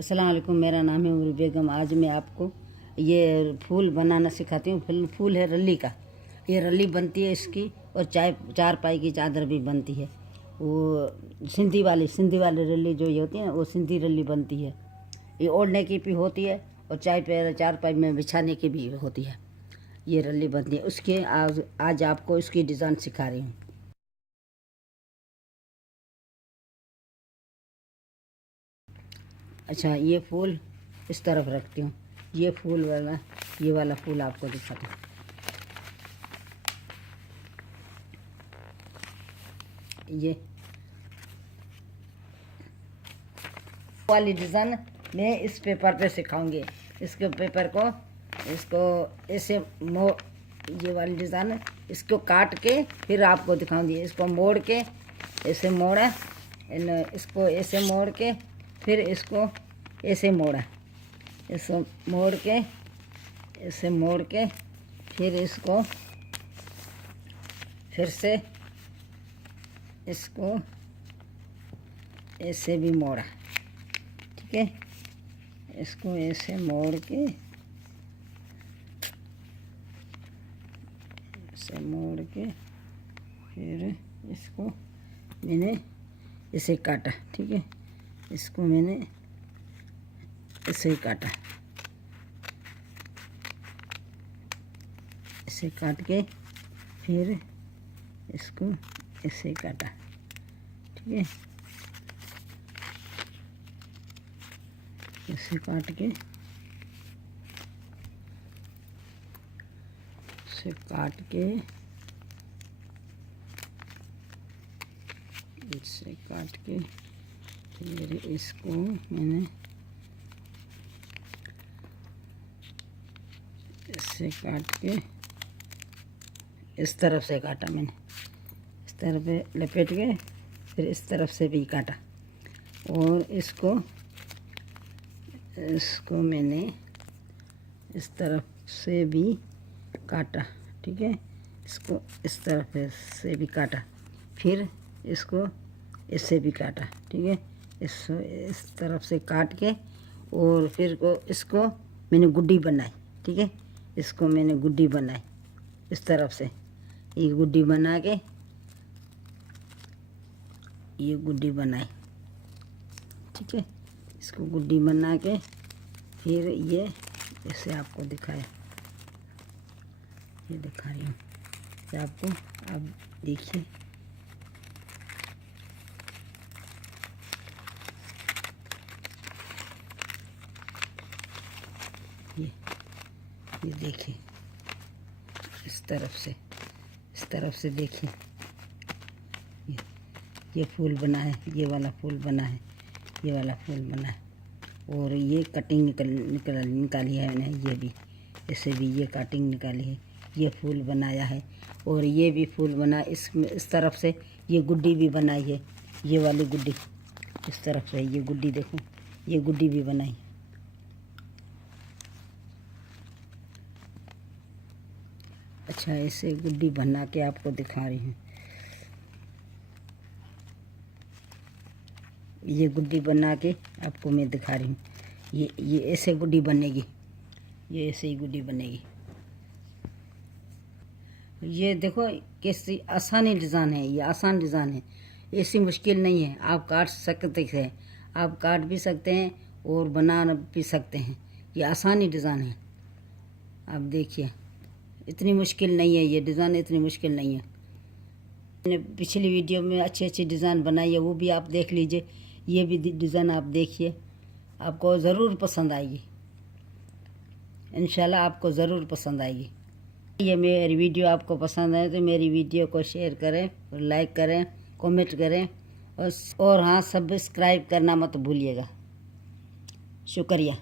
अस्सलाम वालेकुम, मेरा नाम है उर्वी बेगम। आज मैं आपको ये फूल बनाना सिखाती हूँ। फूल है रल्ली का। ये रल्ली बनती है इसकी, और चारपाई की चादर भी बनती है। वो सिंधी वाली रल्ली जो ये होती है ना, वो सिंधी रल्ली बनती है। ये ओढ़ने की भी होती है और चारपाई में बिछाने की भी होती है। ये रल्ली बनती है। उसके आज आपको इसकी डिज़ाइन सिखा रही हूँ। अच्छा, ये फूल इस तरफ रखती हूँ। ये वाला फूल आपको दिखाती हूँ। ये वाली डिज़ाइन मैं इस पेपर पे सिखाऊंगी। इसके पेपर को इसको ऐसे ये वाली डिज़ाइन इसको काट के फिर आपको दिखाऊंगी। इसको मोड़ के ऐसे मोड़ा, इसको ऐसे मोड़ के फिर इसको ऐसे मोड़ा, ऐसे मोड़ के ऐसे मोड़ के फिर इसको फिर से इसको ऐसे भी मोड़ा। ठीक है, इसको ऐसे मोड़ के फिर इसको मैंने इसे काटा। ठीक है, इसको मैंने ऐसे काटा, ऐसे काट के फिर इसको ऐसे काटा। ठीक है, ऐसे काट के फिर इसको मैंने ऐसे काट के इस तरफ से काटा। मैंने इस तरफ पे लपेट के फिर इस तरफ से भी काटा, और इसको मैंने इस तरफ से भी काटा। ठीक है, इसको इस तरफ से भी काटा, फिर इसको इससे भी काटा। ठीक है, इस तरफ से काट के और फिर इसको मैंने गुड्डी बनाई। ठीक है, इसको मैंने गुड्डी बनाई इस तरफ से। ये गुड्डी बना के ये गुड्डी बनाई। ठीक है, इसको गुड्डी बना के फिर ये ऐसे आपको दिखाया, ये दिखा रही हूँ आपको। आप देखिए, ये देखिए, इस तरफ से देखिए, ये फूल बना है, ये वाला फूल बना है, ये वाला फूल बना है, और ये कटिंग निकाली है मैंने। ये भी ऐसे भी ये कटिंग निकाली है, ये फूल बनाया है, और ये भी फूल बना। इस तरफ से ये गुड्डी भी बनाई है, ये वाली गुड्डी इस तरफ से। ये गुड्डी देखो, ये गुड्डी भी बनाई। अच्छा, ऐसे गुड्डी बना के आपको दिखा रही हूँ। ये गुड्डी बना के आपको मैं दिखा रही हूँ। ये ऐसे गुड्डी बनेगी, ये ऐसे ही गुड्डी बनेगी। ये देखो कैसी आसानी डिज़ाइन है, ये आसान डिज़ाइन है, ऐसी मुश्किल नहीं है। आप काट सकते हैं, आप काट भी सकते हैं और बना भी सकते हैं। ये आसानी डिज़ाइन है। आप देखिए, इतनी मुश्किल नहीं है, ये डिज़ाइन इतनी मुश्किल नहीं है। मैंने पिछली वीडियो में अच्छी डिज़ाइन बनाई है, वो भी आप देख लीजिए। ये भी डिज़ाइन आप देखिए, आपको ज़रूर पसंद आएगी। इंशाल्लाह आपको ज़रूर पसंद आएगी। ये मेरी वीडियो आपको पसंद आए तो मेरी वीडियो को शेयर करें, लाइक करें, कमेंट करें, और हाँ, सब्सक्राइब करना मत भूलिएगा। शुक्रिया।